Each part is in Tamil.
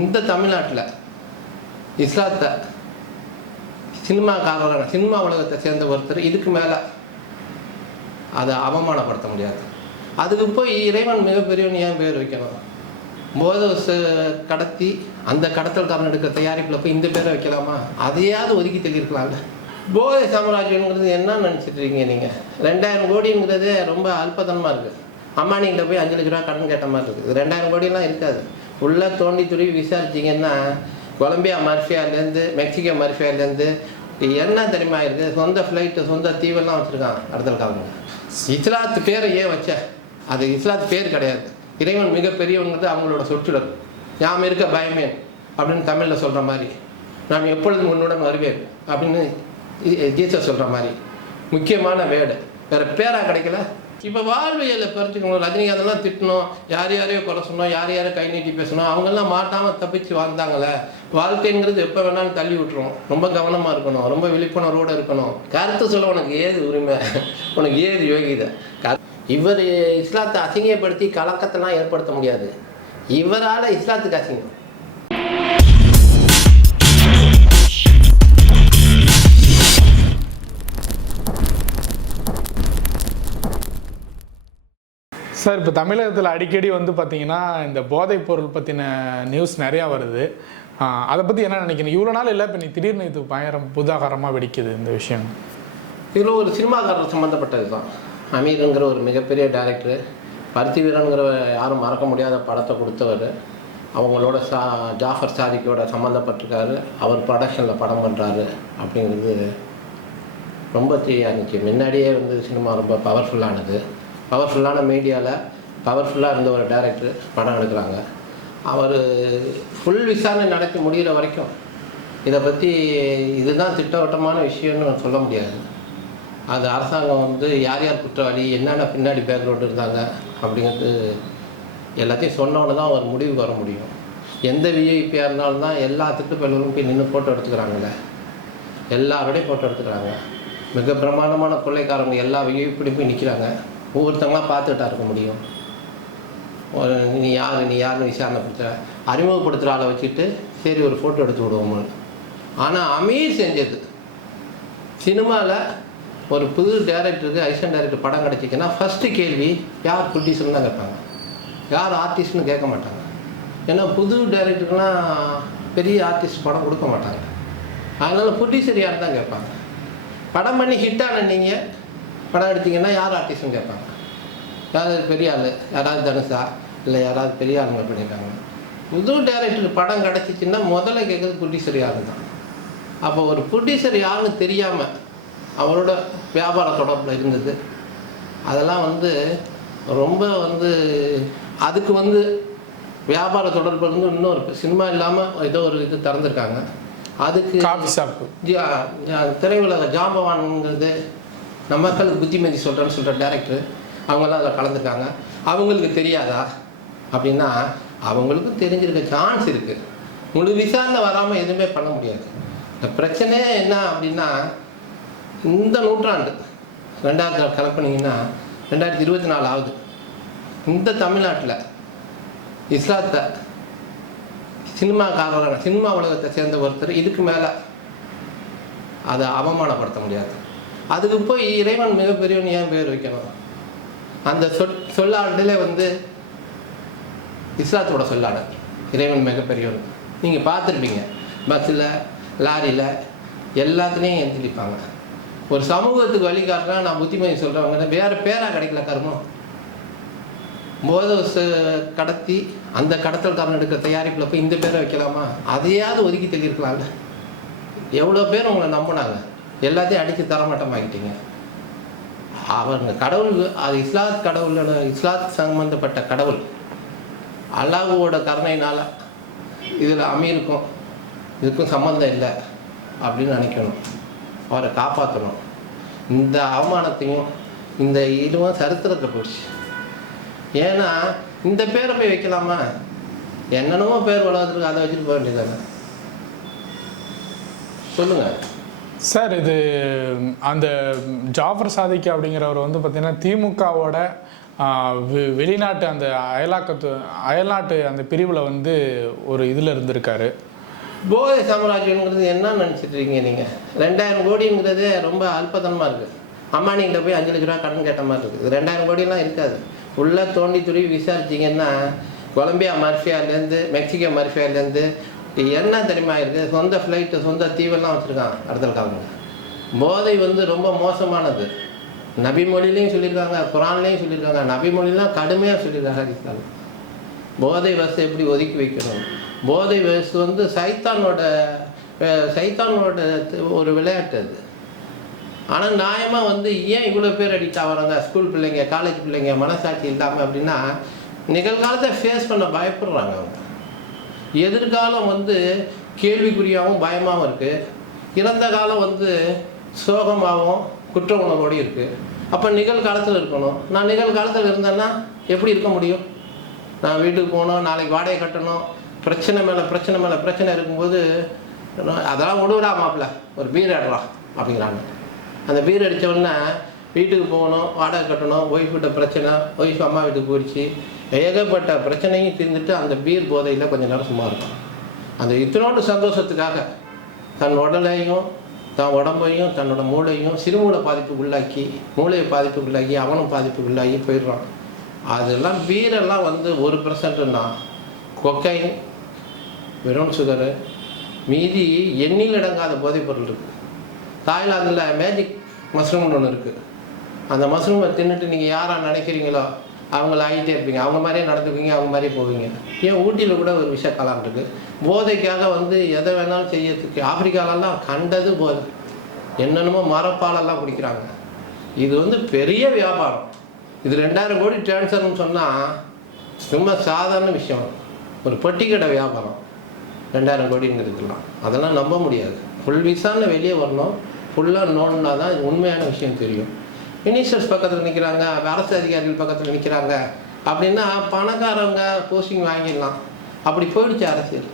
இந்த தமிழ்நாட்டில் இஸ்லாத்தை சினிமாக்காரரான சினிமா உலகத்தை சேர்ந்த ஒருத்தர் இதுக்கு மேலே அதை அவமானப்படுத்த முடியாது. அதுக்கு போய் இறைவன் மிகப்பெரியவன் ஏன் பேர் வைக்கணும்? போத கடத்தி அந்த கடத்தல்காரன் எடுக்கிற தயாரிப்பில் போய் இந்த பேரை வைக்கலாமா? அதையாவது ஒதுக்கி தெளிக்கலாம்ல போதை சாம்ராஜ்யங்கிறது என்ன நினச்சிட்டு இருக்கீங்க நீங்கள் ரெண்டாயிரம் கோடிங்கிறது ரொம்ப அல்பதனமாக இருக்குது அம்மானிகிட்ட போய் அஞ்சு லட்ச ரூபா கடன் கேட்ட மாதிரி இருக்குது ரெண்டாயிரம் கோடியெலாம் இருக்காது. உள்ளே தோண்டி துருவி விசாரிச்சிங்கன்னா கொலம்பியா மர்ஃபியாலேருந்து மெக்சிகோ மர்ஃபியாலேருந்து என்ன தெரியுமா இருக்குது சொந்த ஃப்ளைட்டு சொந்த தீவெல்லாம் வச்சுருக்கான் காலத்தில் இஸ்லாத்து பேரை ஏன் வச்ச? அது இஸ்லாத்து பேர் கிடையாது. இறைவன் மிகப்பெரியவங்கிறது அவங்களோட சொற்றுடர். யாம் இருக்க பயமேன் அப்படின்னு தமிழில் சொல்கிற மாதிரி. நாம் எப்பொழுதும் உன்னுடன் வருவேன் அப்படின்னு இ- ஜீசஸ் சொல்கிற மாதிரி. முக்கியமான வேர்டு வேறு பேரா கிடைக்கல? இப்போ வாழ்வியலை பறிச்சுக்கணும் ரஜினிகாந்தெல்லாம் திட்டணும். யார் யாரையோ கொலை சொன்னோம் யார் யாரையோ கை நீட்டி பேசணும் அவங்கெல்லாம் மாட்டாமல் தப்பிச்சு வாழ்ந்தாங்களே. வாழ்க்கைங்கிறது எப்போ வேணாலும் தள்ளி விட்டுரும். ரொம்ப கவனமாக இருக்கணும். ரொம்ப விழிப்புணர்வோடு இருக்கணும். கருத்து சொல்ல உனக்கு ஏது உரிமை? உனக்கு ஏது யோகிதை? க- இவர் இஸ்லாத்தை அசிங்கப்படுத்தி கலக்கத்தெல்லாம் ஏற்படுத்த முடியாது. இவரால் இஸ்லாத்துக்கு அசிங்கம். சார் இப்போ தமிழகத்தில் அடிக்கடி வந்து பார்த்தீங்கன்னா இந்த போதைப் பொருள் பற்றின நியூஸ் நிறையா வருது. அதை பற்றி என்ன நினைக்கணும் இவ்வளோ நாள் இல்லை இப்போ நீ திடீர்னு இது பயங்கரம் புதாகரமாக வெடிக்குது இந்த விஷயம். இதில் ஒரு சினிமாக்காரர் சம்மந்தப்பட்டது தான் அமீருங்கிற ஒரு மிகப்பெரிய டைரக்டர் பருத்தி வீரனுங்கிற யாரும் மறக்க முடியாத படத்தை கொடுத்தவர். அவங்களோட சா ஜாஃபர் சாதிக்கோட சம்மந்தப்பட்டிருக்காரு அவர் ப்ரொடக்ஷனில் படம் பண்ணுறாரு அப்படிங்கிறது ரொம்ப தீயாக இருந்துச்சு. முன்னாடியே வந்து சினிமா ரொம்ப பவர்ஃபுல்லானது பவர்ஃபுல்லான மீடியாவில் பவர்ஃபுல்லாக இருந்த ஒரு டேரக்டர் படம் எடுக்கிறாங்க. அவர் ஃபுல் விசாரணை நடக்க முடிகிற வரைக்கும் இதை பற்றி இதுதான் திட்டவட்டமான விஷயம்னு சொல்ல முடியாது. அது அரசாங்கம் வந்து யார் யார் குற்றவாளி என்னென்ன பின்னாடி பேக்ரவுண்ட் இருந்தாங்க அப்படிங்கிறது எல்லாத்தையும் சொன்னவொன்னே தான் அவர் முடிவுக்கு வர முடியும். எந்த விஐபியாக இருந்தாலும் தான் எல்லா திட்டப்பள்ளிகளும் போய் நின்று ஃபோட்டோ எடுத்துக்கிறாங்கல்ல. எல்லாரோடையும் ஃபோட்டோ எடுத்துக்கிறாங்க. மிக பிரமாண்டமான கொள்ளைக்காரங்க எல்லா விஐபியும் போய் நிற்கிறாங்க ஒவ்வொருத்தங்களாம் பார்த்துக்கிட்டா இருக்க முடியும். ஒரு நீ யார் நீ யாருன்னு விசாரணைப்படுத்துகிற அறிமுகப்படுத்துகிற ஆளை வச்சுட்டு சரி ஒரு ஃபோட்டோ எடுத்து விடுவோம்னு. ஆனால் அமீர் செஞ்சது. சினிமாவில் ஒரு புது டேரக்டருக்கு ஐசன் டேரக்டர் படம் கிடச்சிச்சுன்னா ஃபஸ்ட்டு கேள்வி யார் ப்ரொடியூசர்னு தான் கேட்பாங்க. யார் ஆர்டிஸ்ட்னு கேட்க மாட்டாங்க. ஏன்னா புது டேரக்டருக்குலாம் பெரிய ஆர்டிஸ்ட் படம் கொடுக்க மாட்டாங்க. அதனால் ப்ரொடியூசர் யார் தான் கேட்பாங்க. படம் பண்ணி ஹிட்டான நீங்கள் படம் எடுத்தீங்கன்னா யார் ஆர்டிஸ்ட்னு கேட்பாங்க. யாராவது பெரிய ஆள்? யாராவது தனுஷா? இல்லை யாராவது பெரிய ஆளுங்க பண்ணியிருக்காங்க புது டைரக்டருக்கு படம் கிடச்சிச்சின்னா முதல்ல கேட்குறது ப்ரொடியூசர் யாரு தான் அப்போ ஒரு ப்ரொடியூசர் யாருன்னு தெரியாமல் அவரோட வியாபார தொடர்பில் இருந்தது. அதெல்லாம் வந்து ரொம்ப வந்து அதுக்கு வந்து வியாபார தொடர்பு இருந்து இன்னொரு சினிமா இல்லாமல் ஏதோ ஒரு இது திறந்துருக்காங்க. அதுக்கு திரையுலக ஜாம்பவான்ங்கிறது நம்ம மக்களுக்கு புத்திமதி சொல்கிறேன்னு சொல்கிற டேரக்டர் அவங்களாம் அதில் கலந்துருக்காங்க. அவங்களுக்கு தெரியாதா? அப்படின்னா அவங்களுக்கும் தெரிஞ்சிருக்க சான்ஸ் இருக்குது முழு விசாரணை வராமல் எதுவுமே பண்ண முடியாது. இந்த பிரச்சனையே என்ன அப்படின்னா இந்த நூற்றாண்டு ரெண்டாயிரத்தில் கலப்பினீங்கன்னா ரெண்டாயிரத்தி இருபத்தி நாலு ஆகுது. இந்த தமிழ்நாட்டில் இஸ்லாத்தை சினிமாக்காரரான சினிமா உலகத்தை சேர்ந்த ஒருத்தர் இதுக்கு மேலே அதை அவமானப்படுத்த முடியாது. அதுக்கு போய் இறைவன் மிகப்பெரியவன் ஏன் பேர் வைக்கணும்? அந்த சொல் சொல்லாடலே வந்து இஸ்லாத்தோட சொல்லாடல். இறைவன் மிகப்பெரியவன் நீங்கள் பார்த்துருப்பீங்க. பஸ்ஸில் லாரியில் எல்லாத்துலேயும் எழுந்திருப்பாங்க ஒரு சமூகத்துக்கு வழிகாட்டுறா நான் புத்திமதி சொல்கிறவங்க வேறு பேராக கிடைக்கல கருமம் போதை கடத்தி அந்த கடத்தல்காரன் எடுக்கிற தயாரிப்பில் போய் இந்த பேரை வைக்கலாமா? அதையாவது ஒதுக்கி தெளிக்கலாம்ல எவ்வளோ பேர் உங்களை நம்பினாங்க? எல்லாத்தையும் அடித்து தரமாட்டமாக்கிட்டீங்க. அவங்க கடவுள் அது இஸ்லாத் கடவுளோட இஸ்லாத் சம்பந்தப்பட்ட கடவுள். அல்லாஹுவோட கருணையினால் இதில் அமீருக்கும் இதுக்கும் சம்மந்தம் இல்லை அப்படின்னு நினைக்கணும். அவரை காப்பாற்றணும் இந்த அவமானத்தையும் இந்த இதுவும் சரித்திரத்தை போச்சு ஏன்னா இந்த பேரை போய் வைக்கலாமா? என்னென்னமோ பேர் உலகத்துக்கு அதை வச்சுட்டு போக வேண்டியதானே சொல்லுங்கள் சார் இது அந்த ஜாஃபர் சாதிக்கு அப்படிங்கிறவர் வந்து பார்த்தீங்கன்னா திமுகவோட வெ- வெளிநாட்டு அந்த அயலாக்கத்து அயல்நாட்டு அந்த பிரிவில் வந்து ஒரு இதில் இருந்திருக்காரு. போதை சாம்ராஜ்யங்கிறது என்ன நினச்சிட்டு இருக்கீங்க நீங்கள் ரெண்டாயிரம் கோடிங்கிறதே ரொம்ப அல்பதனமாக இருக்குது அம்மானிகிட்ட போய் அஞ்சு லட்ச ரூபா கடன் கேட்ட மாதிரி இருக்குது ரெண்டாயிரம் கோடிலாம் இருக்காது. உள்ளே தோண்டி துருவி விசாரிச்சிங்கன்னா கொலம்பியா மர்ஃபியாலேருந்து மெக்சிகோ மர்ஃபியாலேருந்து என்ன தெரியுமா இருக்குது சொந்த ஃப்ளைட்டு சொந்த தீவெல்லாம் வச்சுருக்கான் அடுத்த காலங்க போதை வந்து ரொம்ப மோசமானது. நபி மொழிலையும் சொல்லியிருக்காங்க குரான்லேயும் சொல்லியிருக்காங்க. நபி மொழிலாம் கடுமையாக சொல்லியிருக்காங்க ஹரிஸ்தான் போதை வசை எப்படி ஒதுக்கி வைக்கணும்? போதை வசு வந்து சைத்தானோட சைத்தானோட ஒரு விளையாட்டு அது. ஆனால் நியாயமாக வந்து ஏன் இவ்வளோ பேர் அடிக்ட் ஆகுறாங்க? ஸ்கூல் பிள்ளைங்க காலேஜ் பிள்ளைங்க மனசாட்சி இல்லாமல் அப்படின்னா நிகழ்காலத்தை ஃபேஸ் பண்ண பயப்படுறாங்க அவங்க. எதிர்காலம் வந்து கேள்விக்குறியாகவும் பயமாகவும் இருக்குது இறந்த காலம் வந்து சோகமாகவும் குற்ற உணர்வோடையும் இருக்குது அப்போ நிகழ்காலத்தில் இருக்கணும். நான் நிகழ்காலத்தில் இருந்தேன்னா எப்படி இருக்க முடியும்? நான் வீட்டுக்கு போகணும் நாளைக்கு வாடகை கட்டணும். பிரச்சனை மேலே பிரச்சனை மேலே பிரச்சனை இருக்கும்போது அதெல்லாம் விடுவிடா மாப்பிள்ள. ஒரு பீர் ஆடுறான் அப்படிங்கிறாங்க. அந்த பீர் அடித்தவொடனே வீட்டுக்கு போகணும் வாடகை கட்டணும் ஒய்ஃப்கிட்ட பிரச்சனை ஒய்ஃப் அம்மா வீட்டுக்கு போயிடுச்சு. ஏகப்பட்ட பிரச்சனையும் தீர்ந்துட்டு அந்த பீர் போதையில் கொஞ்சம் நேரம் சும்மா இருக்கும். அந்த இத்தனோடு சந்தோஷத்துக்காக தன் உடலையும் தன் உடம்பையும் தன்னோட மூளையும் சிறுமூளை பாதிப்புக்கு உள்ளாக்கி மூளையை பாதிப்புக்கு உள்ளாக்கி அவனும் பாதிப்புக்கு உள்ளாகி போயிடுறான். அதெல்லாம் பீரெல்லாம் வந்து ஒரு பர்சன்ட்னா கொக்கைன் வெறும் சுகரு மீதி எண்ணில் அடங்காத போதைப் பொருள் இருக்குது தாய்லாந்தில் மேஜிக் மஷ்ரூம்னு ஒன்று இருக்குது அந்த மஷ்ரூமை தின்னுட்டு நீங்கள் யாராக நினைக்கிறீங்களோ அவங்கள ஆகிட்டே இருப்பீங்க. அவங்க மாதிரியே நடந்துக்குவீங்க அவங்க மாதிரியே போவீங்க. ஏன் ஊட்டியில் கூட ஒரு விஷய கலாம் இருக்குது போதைக்காக வந்து எதை வேணாலும் செய்யறதுக்கு ஆப்பிரிக்காலெல்லாம் கண்டது போதை. என்னென்னமோ மரப்பாலெல்லாம் குடிக்கிறாங்க இது வந்து பெரிய வியாபாரம். இது ரெண்டாயிரம் கோடி டிரான்ஸ்ஃபர்னு சொன்னால் ரொம்ப சாதாரண விஷயம். ஒரு பெட்டிக்கடை வியாபாரம். ரெண்டாயிரம் கோடிங்கிறதுலாம். அதெல்லாம் நம்ப முடியாது. ஃபுல் விசாரணை வெளியே வரணும். ஃபுல்லாக நோண்டினா தான் இது உண்மையான விஷயம் தெரியும். மினிஸ்டர்ஸ் பக்கத்தில் நிற்கிறாங்க அரசு அதிகாரிகள் பக்கத்தில் நிற்கிறாங்க அப்படின்னா பணக்காரவங்க போஸ்டிங் வாங்கிடலாம். அப்படி போயிடுச்சு அரசியல்.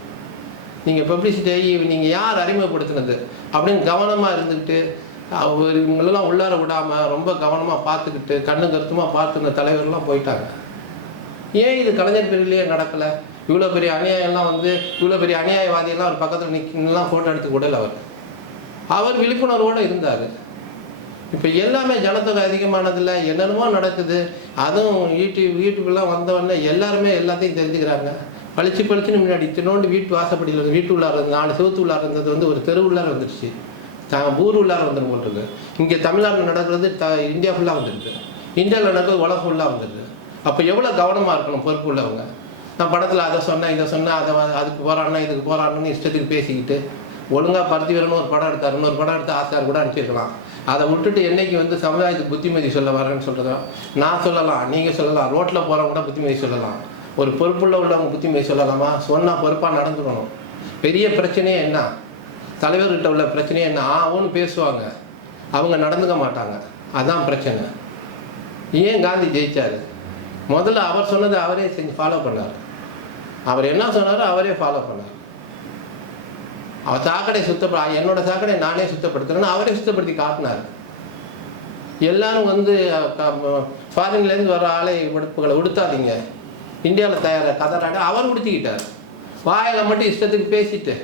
நீங்கள் பப்ளிசிட்டி நீங்கள் யார் அறிமுகப்படுத்தினது? அப்படின்னு கவனமாக இருந்துக்கிட்டு அவர் இவங்களெல்லாம் உள்ளார விடாமல் ரொம்ப கவனமாக பார்த்துக்கிட்டு கண்ணு கருத்துமாக பார்த்துன தலைவர்லாம் போயிட்டாங்க. ஏன் இது கலைஞர் பிரிவிலேயே நடக்கலை? இவ்வளோ பெரிய அநியாயம்லாம் வந்து இவ்வளோ பெரிய அநியாயவாதியெல்லாம் அவர் பக்கத்தில் நிற்கலாம் ஃபோட்டோ எடுத்து விடல அவர். அவர் விழிப்புணர்வோடு இருந்தார். இப்போ எல்லாமே ஜனத்தொகை அதிகமானதில் என்னென்னமோ நடக்குது. அதுவும் யூடியூப் யூடியூப்லாம் வந்தவொடனே எல்லாருமே எல்லாத்தையும் தெரிஞ்சுக்கிறாங்க. பளிச்சு பளிச்சுன்னு முன்னாடி தினோண்டு வீட்டு வாசப்படியில் இருந்து வீட்டு உள்ளார இருந்து நாலு செவத்து உள்ளார இருந்தது வந்து ஒரு தெரு உள்ளார வந்துடுச்சு தான் ஊர் உள்ளார வந்துடும் போட்டுருக்கு இங்கே தமிழ்நாட்டில் நடக்கிறது த இந்தியா ஃபுல்லாக வந்துருக்கு. இந்தியாவில் நடக்கிறது உலகம் ஃபுல்லாக வந்துருக்கு. அப்போ எவ்வளோ கவனமாக இருக்கணும் பொறுப்பு உள்ளவங்க? நான் படத்தில் அதை சொன்னேன் இதை சொன்னேன் அதை அதுக்கு போகிறான்னா இதுக்கு போகிறான்னு இஷ்டத்துக்கு பேசிக்கிட்டு ஒழுங்காக பருத்திவீரன் ஒரு படம் எடுத்தார் இன்னொரு படம் எடுத்து ஆசார் கூட அனுப்பிச்சிருக்கலாம் அதை விட்டுட்டு என்னைக்கு வந்து சமுதாயத்துக்கு புத்திமதி சொல்ல வரேன்னு சொல்கிறதோ நான் சொல்லலாம் நீங்கள் சொல்லலாம் ரோட்டில் போகிறவங்க கூட புத்திமதி சொல்லலாம். ஒரு பொறுப்புள்ள உள்ளவங்க புத்திமதி சொல்லலாமா? சொன்னால் பொறுப்பாக நடந்துக்கணும். பெரிய பிரச்சனையே என்ன? தலைவர்கிட்ட உள்ள பிரச்சனையே என்ன? ஆவும்னு பேசுவாங்க. அவங்க நடந்துக்க மாட்டாங்க. அதுதான் பிரச்சனை. ஏன் காந்தி ஜெயித்தார் முதல்ல அவர் சொன்னதை அவரே செஞ்சு ஃபாலோ பண்ணார். அவர் என்ன சொன்னாரோ அவரே ஃபாலோ பண்ணார். அவர் சாக்கடை சுத்தப்பட என்னோட சாக்கடை நானே சுத்தப்படுத்துறேன்னு அவரே சுத்தப்படுத்தி காட்டினார். எல்லாரும் வந்து ஃபாரின்லேருந்து வர ஆலை உடுப்புகளை உடுத்தாதீங்க. இந்தியாவில் தயார கதராட அவர் உடுத்திக்கிட்டார். வாயில் மட்டும் இஷ்டத்துக்கு பேசிட்டு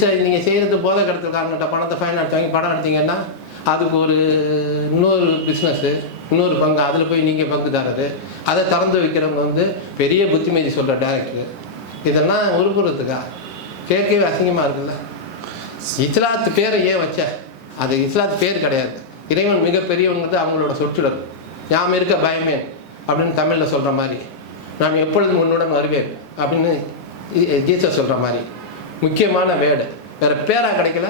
சார் நீங்கள் செய்கிறது போதை கடத்தல்காரங்கிட்ட பணத்தை ஃபைன் எடுத்து வாங்கி படம் எடுத்தீங்கன்னா அதுக்கு ஒரு இன்னொரு பிஸ்னஸ்ஸு இன்னொரு பங்கு அதில் போய் நீங்கள் பங்குதாரது அதை திறந்து வைக்கிறவங்க வந்து பெரிய புத்திமதி சொல்கிற டேரக்டர் இதெல்லாம் உருப்புறதுக்கா கேட்கவே அசிங்கமாக இருக்குல்ல? இஸ்லாத்து பேரை ஏன் வச்ச? அது இஸ்லாத்து பேர் கிடையாது. இறைவன் மிகப்பெரியவங்கிறது அவங்களோட சொற்றொடர். யாம் இருக்க பயமே அப்படின்னு தமிழில் சொல்கிற மாதிரி. நாம் எப்பொழுதும் உன்னுடன் வருவேன் அப்படின்னு ஜீசஸ் சொல்கிற மாதிரி. முக்கியமான வேடு வேற பேரா கிடைக்கல?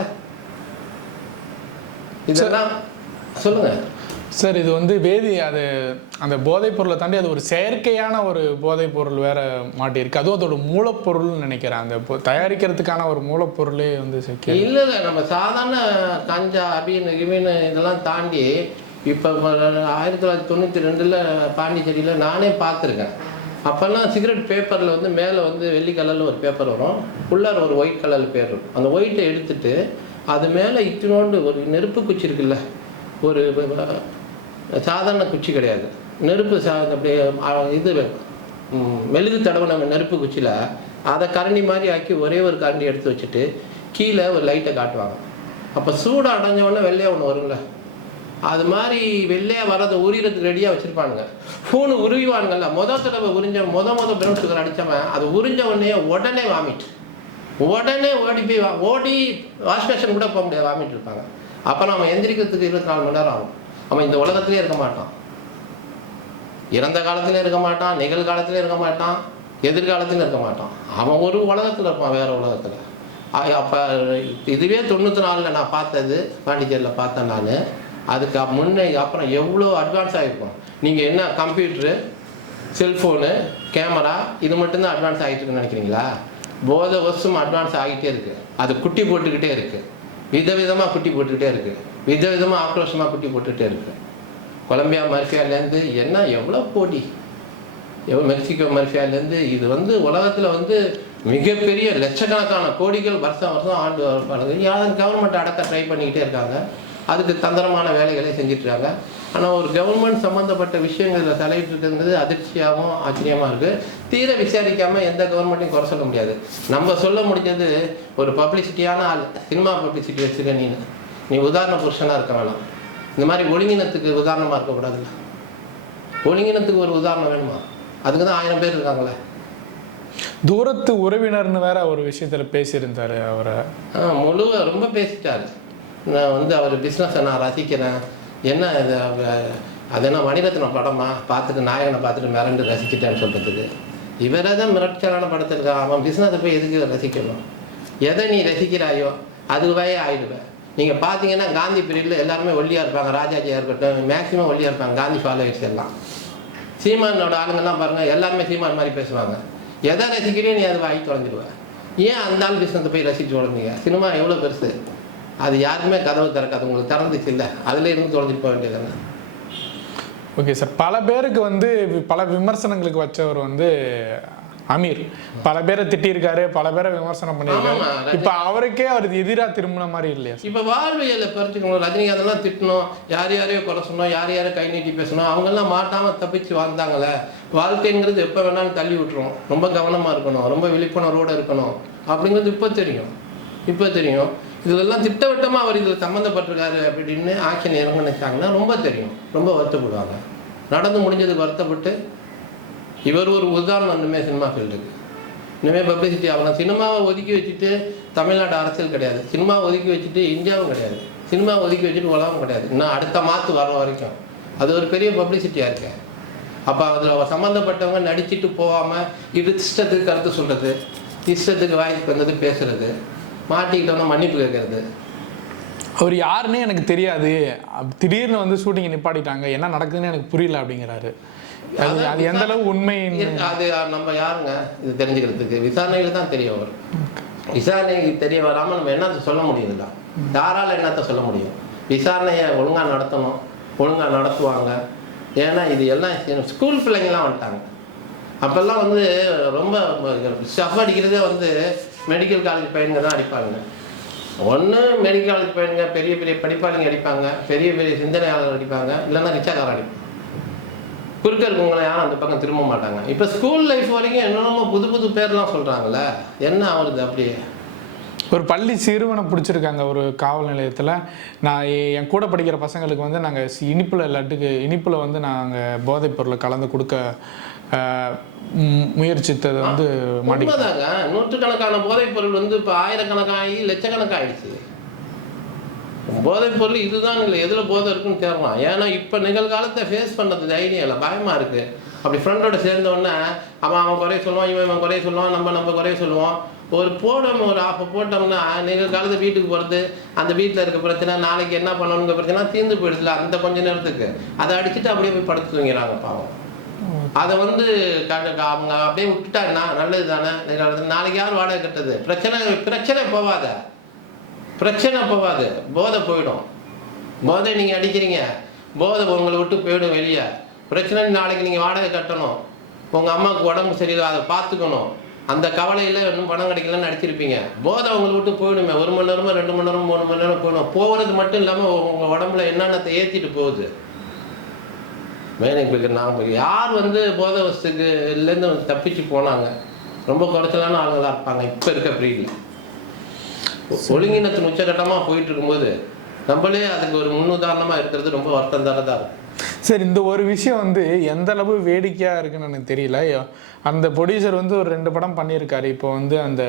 இதெல்லாம் சொல்லுங்கள் சார் இது வந்து வேதி அது அந்த போதைப் பொருளை தாண்டி அது ஒரு செயற்கையான ஒரு போதைப் பொருள் வேற மாட்டியிருக்கு. அதுவும் அதோட மூலப்பொருள்னு நினைக்கிறேன். அந்த தயாரிக்கிறதுக்கான ஒரு மூலப்பொருளே வந்து செக்க இல்லை இல்லை நம்ம சாதாரண கஞ்சா அபின் கிபின் இதெல்லாம் தாண்டி இப்போ ஆயிரத்தி தொள்ளாயிரத்தி தொண்ணூற்றி ரெண்டில் பாண்டிச்சேரியில் நானே பார்த்துருக்கேன். அப்போல்லாம் சிகரெட் பேப்பரில் வந்து மேலே வந்து வெள்ளி கலரில் ஒரு பேப்பர் வரும். உள்ளார ஒரு ஒயிட் கலரில் பேர் இருக்கும். அந்த ஒயிட்டை எடுத்துட்டு அது மேலே இத்தினோண்டு ஒரு நெருப்பு குச்சி இருக்குல்ல ஒரு சாதாரண குச்சி கிடையாது. நெருப்பு சா அப்படியே இது மெழுகு தடவை நெருப்பு குச்சியில் அதை கரண்டி மாதிரி ஆக்கி ஒரே ஒரு கரண்டி எடுத்து வச்சுட்டு கீழே ஒரு லைட்டை காட்டுவாங்க. அப்போ சூடு அடைஞ்சவொடனே வெள்ளையே வெள்ளையாக ஒன்று வரும்ல. அது மாதிரி வெள்ளையாக வரதை உரியறதுக்கு ரெடியாக வச்சுருப்பானுங்க. ஃபோனு உருவிவானுங்கள்ல முத தடவை உறிஞ்ச முத முத பிரவுன் சுகர் அடித்தவன் அது உறிஞ்ச உடனே உடனே வாமிட் உடனே ஓடி போய் வா- ஓடி வாஷ் பேஷன் கூட போக முடியாது வாமிட் இருப்பாங்க. அப்புறம் அவன் எந்திரிக்கிறதுக்கு இருபத்தி நாலு மணி நேரம் ஆகும். அவன் இந்த உலகத்திலே இருக்க மாட்டான். இறந்த காலத்திலே இருக்க மாட்டான் நிகழ்காலத்திலே இருக்க மாட்டான் எதிர்காலத்திலும் இருக்க மாட்டான். அவன் ஒரு உலகத்தில் இருப்பான் வேற உலகத்தில். அப்போ இதுவே தொண்ணூற்றி நாலில் நான் பார்த்தது பாண்டிச்சேரியில் பார்த்தேன் நான். அதுக்கு முன்னே அப்புறம் எவ்வளோ அட்வான்ஸ் ஆகிருக்கும் நீங்கள் என்ன கம்ப்யூட்ரு செல்ஃபோனு கேமரா இது மட்டும்தான் அட்வான்ஸ் ஆகிட்டு இருக்குன்னு நினைக்கிறீங்களா? போதை வருஷம் அட்வான்ஸ் ஆகிட்டே இருக்குது அது குட்டி போட்டுக்கிட்டே இருக்குது விதவிதமாக குட்டி போட்டுக்கிட்டே இருக்குது வித விதமாக ஆக்ரோஷமாக குட்டி போட்டுகிட்டே இருக்கேன் கொலம்பியா மர்ஃபியாலேருந்து என்ன எவ்வளோ போடி எவ்வளோ மெக்சிகோ மர்ஃபியாலேருந்து இது வந்து உலகத்தில் வந்து மிகப்பெரிய லட்சக்கணக்கான கோடிகள் வருஷம் வருஷம் ஆண்டு வருது யாரும் கவர்மெண்ட் அடக்க ட்ரை பண்ணிக்கிட்டே இருக்காங்க. அதுக்கு தந்திரமான வேலைகளை செஞ்சிட்ருக்காங்க ஆனால் ஒரு கவர்மெண்ட் சம்மந்தப்பட்ட விஷயங்களில் தலையிட்டு இருக்கிறது அதிர்ச்சியாகவும் ஆச்சரியமாக இருக்குது தீர விசாரிக்காமல் எந்த கவர்மெண்ட்டையும் குறை சொல்ல முடியாது. நம்ம சொல்ல முடிஞ்சது ஒரு பப்ளிசிட்டியான ஆள் சினிமா பப்ளிசிட்டி வச்சுருக்க நீ நீ உதாரண புருஷனாக இருக்க வேணாம் இந்த மாதிரி ஒழுங்கினத்துக்கு உதாரணமாக இருக்கக்கூடாதுல்ல ஒழுங்கினத்துக்கு ஒரு உதாரணம் வேணுமா? அதுக்கு தான் ஆயிரம் பேர் இருக்காங்களே. தூரத்து உறவினர்னு வேற ஒரு விஷயத்துல பேசியிருந்தாரு அவரை. ஆ முழுவ ரொம்ப பேசிட்டாரு. நான் வந்து அவர் பிஸ்னஸை நான் ரசிக்கிறேன். என்ன இது அது என்ன மணிரத்னம் படமா? பார்த்துட்டு நாயகனை பார்த்துட்டு மிரண்டு ரசிச்சிட்டேன்னு சொல்கிறதுக்கு இவரே தான் மிரட்சலான படத்திருக்கான் அவன் பிஸ்னஸை போய் எதுக்கு ரசிக்கணும்? எதை நீ ரசிக்கிறாயோ அதுவே ஆயிடுவேன் நீங்கள் பார்த்தீங்கன்னா காந்தி பீரியடில் எல்லாருமே ஒல்லியாக இருப்பாங்க ராஜாஜியாக இருக்கட்டும் மேக்ஸிமம் ஒல்லியாக இருப்பாங்க காந்தி ஃபாலோவர்ஸ் எல்லாம். சீமானோட ஆளுங்கள்லாம் பாருங்கள் எல்லாருமே சீமான் மாதிரி பேசுவாங்க. எதை ரசிக்கிறீங்க நீ அதை வாங்கி தொலைஞ்சிடுவேன் ஏன் அந்த ஆள் பிஸ்னத்தை போய் ரசித்து தொலைஞ்சிங்க சினிமா எவ்வளோ பெருசு? அது யாருக்குமே கதவு திறக்காது உங்களுக்கு திறந்துச்சு இல்லை? அதில் இருந்து தொலைஞ்சிட்டு போக வேண்டியதுதானே ஓகே சார் பல பேருக்கு வந்து பல விமர்சனங்களுக்கு வச்சவர் வந்து அமீர். பல பேரை திட்டியிருக்காரு பல பேரை விமர்சனம் பண்ணியிருக்காரு. இப்ப அவருக்கே அவருக்கு எதிரா திரும்பின மாதிரி இல்லையா இப்போ வாழ்வியலை பறிச்சுக்கணும் ரஜினிகாந்தெல்லாம் திட்டணும். யார் யாரையோ குறை சொன்னோம் யார் யாரையோ கை நீட்டி பேசணும் அவங்கெல்லாம் மாட்டாமல் தப்பிச்சு வாழ்ந்தாங்களே. வாழ்க்கைங்கிறது எப்போ வேணாலும் தள்ளி விட்டுரும். ரொம்ப கவனமாக இருக்கணும். ரொம்ப விழிப்புணர்வோடு இருக்கணும். அப்படிங்கிறது இப்போ தெரியும். இப்போ தெரியும். இதெல்லாம் திட்டவட்டமாக அவர் இதில் சம்மந்தப்பட்டிருக்காரு அப்படின்னு ஆக்ஷன் இறங்க நினைச்சாங்கன்னா ரொம்ப தெரியும். ரொம்ப வருத்தப்படுவாங்க. நடந்து முடிஞ்சதுக்கு வருத்தப்பட்டு இவர் ஒரு உதாரணம் இனிமேல் சினிமா ஃபீல்டுக்கு இனிமேல் பப்ளிசிட்டி ஆகலாம். சினிமாவை ஒதுக்கி வச்சுட்டு தமிழ்நாடு அரசியல் கிடையாது. சினிமாவை ஒதுக்கி வச்சுட்டு இந்தியாவும் கிடையாது. சினிமா ஒதுக்கி வச்சுட்டு உலகம் கிடையாது. இன்னும் அடுத்த மாற்று வர வரைக்கும். அது ஒரு பெரிய பப்ளிசிட்டியாக இருக்கு. அப்போ அதில் சம்மந்தப்பட்டவங்க நடிச்சிட்டு போகாமல் இது இஷ்டத்துக்கு கருத்து சொல்கிறது இஷ்டத்துக்கு வாய்ப்பு வந்தது பேசுறது மாட்டிக்கிட்டவங்க மன்னிப்பு கேட்கறது. அவர் யாருன்னு எனக்கு தெரியாது. அப்~ திடீர்னு வந்து ஷூட்டிங் நிப்பாட்டிட்டாங்க. என்ன நடக்குதுன்னு எனக்கு புரியல அப்படிங்கிறாரு. அது அது எந்த அளவு உண்மை. அது நம்ம யாருங்க? இது தெரிஞ்சுக்கிறதுக்கு. விசாரணையில் தான் தெரிய வரும். விசாரணைக்கு தெரிய வராமல் நம்ம என்னத்தை சொல்ல முடியுதுல்ல? யாரால என்னத்தை சொல்ல முடியும்? விசாரணையை ஒழுங்காக நடத்தணும். ஒழுங்காக நடத்துவாங்க. ஏன்னா இது எல்லாம் ஸ்கூல் பிள்ளைங்கலாம் வந்துட்டாங்க. அப்போல்லாம் வந்து ரொம்ப ஸ்டஃப் அடிக்கிறதே வந்து மெடிக்கல் காலேஜ் பையனுங்க தான் அடிப்பாங்க. ஒன்று மெடிக்கல் காலேஜ் பையனுங்க பெரிய பெரிய படிப்பாளிங்க அடிப்பாங்க. பெரிய பெரிய சிந்தனையாளர் அடிப்பாங்க. இல்லைன்னா ரிச்சாக்காரர் அடிப்பாங்க. குறுக்க இருக்கவங்களை யாரும் அந்த பக்கம் திரும்ப மாட்டாங்க. இப்போ ஸ்கூல் லைஃப் வரைக்கும் என்னென்னமோ புது புது பேர்லாம் சொல்கிறாங்கல்ல என்ன ஆகுது அப்படியே? ஒரு பள்ளி சிறுவனை பிடிச்சிருக்காங்க ஒரு காவல் நிலையத்தில். நான் என் கூட படிக்கிற பசங்களுக்கு வந்து நாங்கள் இனிப்பில் லட்டுக்கு இனிப்பில் வந்து நாங்கள் போதைப் பொருளை கலந்து கொடுக்க முயற்சித்ததை வந்து உண்மைதாங்க. நூற்றுக்கணக்கான போதைப் பொருள் வந்து இப்போ ஆயிரக்கணக்காகி லட்சக்கணக்காயிடுச்சு. போதைப் பொருள் இதுதான் இல்லை எதில் போதை இருக்குன்னு தேடலாம் ஏன்னா இப்போ நிகழ்காலத்தை ஃபேஸ் பண்ணுறது தைரியம் இல்லை. பயமாக இருக்குது அப்படி ஃப்ரெண்டோட சேர்ந்தோடனே அவன் அவன் குறைய சொல்லுவான் இவன் இவன் குறைய சொல்லுவான் நம்ம நம்ம குறைய சொல்லுவோம். ஒரு போடும் ஒரு ஆஃபை போட்டோம்னா நிகழ்காலத்து வீட்டுக்கு போகிறது அந்த வீட்டில் இருக்க பிரச்சனை நாளைக்கு என்ன பண்ணணுங்கிற பிரச்சனை தீர்ந்து போயிடுச்சுல அந்த கொஞ்ச நேரத்துக்கு. அதை அடிச்சுட்டு அப்படியே போய் படுத்து தூங்கிறாங்க பாவம். அதை வந்து க- அவங்க அப்படியே விட்டுட்டாங்கன்னா நல்லது தானே நாளைக்கு யார் வாடகை கட்டுறது? பிரச்சனை பிரச்சனை போவாத பிரச்சனை போவாது போதை போயிடும். போதை நீங்கள் அடிக்கிறீங்க. போதை உங்களை விட்டு போயிடும் வெளியே. பிரச்சனை நாளைக்கு நீங்கள் வாடகை கட்டணும். உங்கள் அம்மாவுக்கு உடம்பு சரியில்லை அதை பார்த்துக்கணும். அந்த கவலையில் இன்னும் பணம் கிடைக்கலன்னு அடிச்சிருப்பீங்க போதை உங்களை விட்டு போயிடுமே. ஒரு மணி நேரமோ ரெண்டு மணி நேரம் மூணு மணி நேரம் போயிடும். போகிறது மட்டும் இல்லாமல் உங்கள் உடம்புல என்னென்னத்தை ஏற்றிட்டு போகுது? மேனேஜ் நாங்கள் யார் வந்து போதை வசத்துக்குலேருந்து தப்பிச்சு போனாங்க? ரொம்ப குறைச்சலான ஆளுங்களாக இருப்பாங்க. இப்போ இருக்க ப்ரீடில் ஒழுங்கினத்தின் உச்சகட்டமாக போயிட்டு இருக்கும்போது நம்மளே அதுக்கு ஒரு முன்னுதாரணமாக இருக்கிறது ரொம்ப வருத்தம் தானே தான் இருக்கும் சரி இந்த ஒரு விஷயம் வந்து எந்த அளவு வேடிக்கையாக இருக்குன்னு எனக்கு தெரியல. அந்த ப்ரொடியூசர் வந்து ஒரு ரெண்டு படம் பண்ணியிருக்காரு. இப்போ வந்து அந்த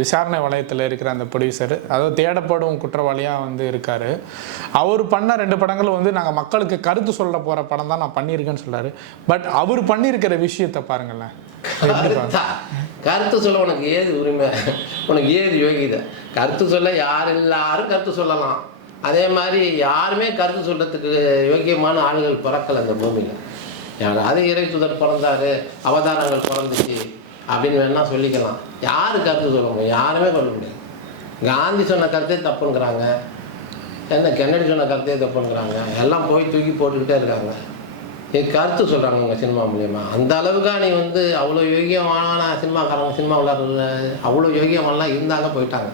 விசாரணை வளையத்தில் இருக்கிற அந்த ப்ரொடியூசர் அதாவது தேடப்படும் குற்றவாளியாக வந்து இருக்காரு. அவர் பண்ண ரெண்டு படங்கள் வந்து நாங்கள் மக்களுக்கு கருத்து சொல்ல போகிற படம் தான் நான் பண்ணியிருக்கேன்னு சொல்றாரு பட் அவர் பண்ணியிருக்கிற விஷயத்தை பாருங்களேன். கருத்து சொல்ல உனக்கு ஏது உரிமை? உனக்கு ஏது யோகிதை? கருத்து சொல்ல யார் எல்லாரும் கருத்து சொல்லலாம். அதே மாதிரி யாருமே கருத்து சொல்கிறதுக்கு யோக்கியமான ஆளுகள் பிறக்கல இந்த பூமியில். யாராவது இறை சுதர் பிறந்தாரு அவதாரங்கள் பிறந்துச்சு அப்படின்னு வேணால் சொல்லிக்கலாம். யார் கருத்து சொல்ல முடியும்? யாருமே சொல்ல முடியாது. காந்தி சொன்ன கருத்தே தப்புங்கிறாங்க. என்ன கென்னடி சொன்ன கருத்தே தப்புங்கிறாங்க. எல்லாம் போய் தூக்கி போட்டுக்கிட்டே இருக்காங்க. கருத்து சொல்கிறாங்க உங்கள் சினிமா மூலியமா. அந்த அளவுக்கா நீ வந்து அவ்வளோ யோகியமான சினிமாக்காரங்க சினிமா விளாட்ற அவ்வளோ யோகியமானலாம் இருந்தாங்க போயிட்டாங்க.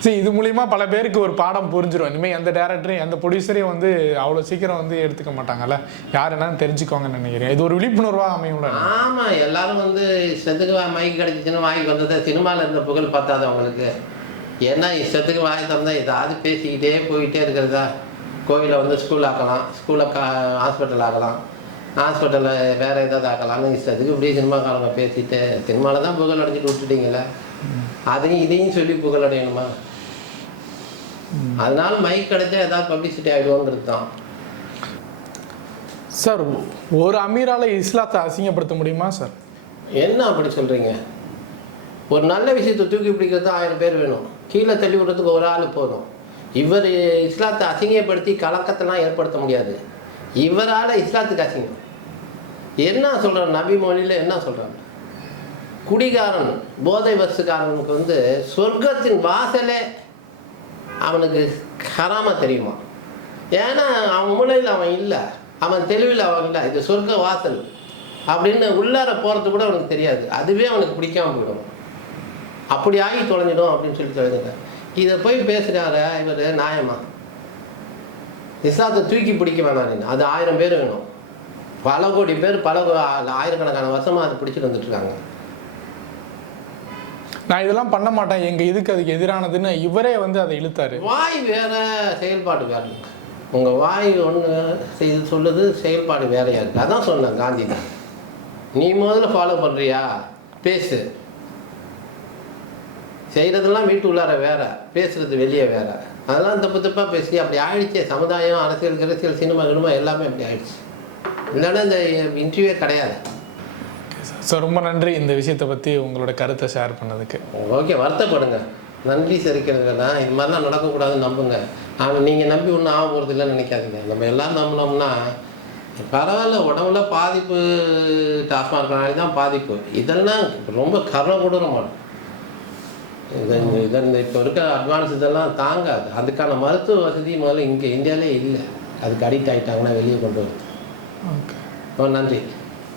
சரி இது மூலியமா பல பேருக்கு ஒரு பாடம் புரிஞ்சிடும் இனிமேல் எந்த டேரக்டரையும் எந்த ப்ரொடியூசரையும் வந்து அவ்வளோ சீக்கிரம் வந்து எடுத்துக்க மாட்டாங்கல்ல? யார் என்னன்னு தெரிஞ்சுக்கோங்கன்னு நினைக்கிறேன். இது ஒரு விழிப்புணர்வாக அமையும்ல? ஆமாம் எல்லாரும் வந்து இஷ்டத்துக்கு வா- மைக் கிடச்சிச்சுன்னு வாங்கி வந்தது சினிமாவில் இருந்த புகழ் பார்த்தாது அவங்களுக்கு. ஏன்னா இஷ்டத்துக்கு வாங்கி தந்தா ஏதாவது பேசிக்கிட்டே போயிட்டே இருக்கிறதா? கோவிலை வந்து ஸ்கூல் ஆக்கலாம். ஸ்கூலை கா ஹாஸ்பிட்டல் ஆக்கலாம். ஹாஸ்பிட்டலில் வேறு ஏதாவது ஆக்கலாம்னு இஷ்டத்துக்கு இப்படியே சினிமாக்காரங்க பேசிட்டு சினிமாவில் தான் புகழ் அடைஞ்சிட்டு விட்டுட்டீங்களே அதையும் இதையும் சொல்லி புகழ் அடையணுமா? அதனால மைக் கிடைச்சா ஏதாவது பப்ளிசிட்டி ஆகிடுவோங்கிறது தான். சார் ஒரு அமீரால இஸ்லாத்தை அசிங்கப்படுத்த முடியுமா சார்? என்ன அப்படி சொல்கிறீங்க ஒரு நல்ல விஷயத்தை தூக்கி பிடிக்கிறது ஆயிரம் பேர் வேணும். கீழே தள்ளி விடுறதுக்கு ஒரு ஆள் போதும். இவர் இஸ்லாத்தை அசிங்கப்படுத்தி கலக்கத்தெல்லாம் ஏற்படுத்த முடியாது. இவரால் இஸ்லாத்துக்கு அசிங்கம். என்ன சொல்கிறார் நபி மொழியில் என்ன சொல்கிறாங்க குடிகாரன் போதை வசுக்காரனுக்கு வந்து சொர்க்கத்தின் வாசலே அவனுக்கு ஹராம தெரியுமா? ஏன்னா அவன் மூலையில் அவன் இல்லை. அவன் தெளிவில் அவன் இல்லை. இது சொர்க்க வாசல் அப்படின்னு உள்ளார போகிறது கூட அவனுக்கு தெரியாது. அதுவே அவனுக்கு பிடிக்காமல் போயிடும். அப்படி ஆகி தொலைஞ்சிடும் அப்படின்னு சொல்லி தொலைஞ்சுங்க இதை போய் பேசுகிறாரு இவர் நியாயமா இஸ்லாத்தை தூக்கி பிடிக்க வேணாம் நீ அது ஆயிரம் பேர் வேணும். பல கோடி பேர் பல ஆயிரக்கணக்கான வருஷமாக அதை பிடிச்சிட்டு வந்துட்டு இருக்காங்க நான் இதெல்லாம் பண்ண மாட்டேன். எங்க இதுக்கு அதுக்கு எதிரானதுன்னு இவரே வந்து அதை இழுத்தாரு. வாய் வேற செயல்பாடு வேற. உங்க வாய் ஒன்று செய்து சொல்லுது செயல்பாடு வேறையா இருக்கு. அதான் சொன்னேன் காந்தி தான் நீ முதல்ல ஃபாலோ பண்றியா? பேசு. செய்கிறதெல்லாம் வீட்டு உள்ளார வேற பேசுறது வெளியே வேற. அதெல்லாம் தப்பு தப்பாக பேசி அப்படி ஆயிடுச்சே. சமுதாயம் அரசியல் அரசியல் சினிமா கினிமா எல்லாமே அப்படி ஆயிடுச்சு. இல்லைன்னா இந்த இன்டர்வியூவே கிடையாது. சார் ரொம்ப நன்றி இந்த விஷயத்தை பத்தி உங்களோட கருத்தை ஷேர் பண்ணதுக்கு. ஓகே வருத்தப்படுங்க. நன்றி சரிக்கிறதுனா இது மாதிரிலாம் நடக்கக்கூடாதுன்னு நம்புங்க. ஆனால் நீங்கள் நம்பி ஒன்றும் ஆக போகிறது இல்லைன்னு நினைக்காதீங்க. நம்ம எல்லாம் நம்பினோம்னா பரவாயில்ல உடம்புல பாதிப்பு டாஸ்மார்க்னாலே தான் பாதிப்பு. இதெல்லாம் ரொம்ப கருணை கொடூரமான இதன் இதன் இப்போ இருக்க அட்வான்ஸ் இதெல்லாம் தாங்காது. அதுக்கான மருத்துவ வசதி முதல்ல இங்கே இந்தியாவிலே இல்லை. அதுக்கு அடிக்ட் ஆகிட்டாங்கன்னா வெளியே கொண்டு வரும் ஓகே. ரொம்ப நன்றி.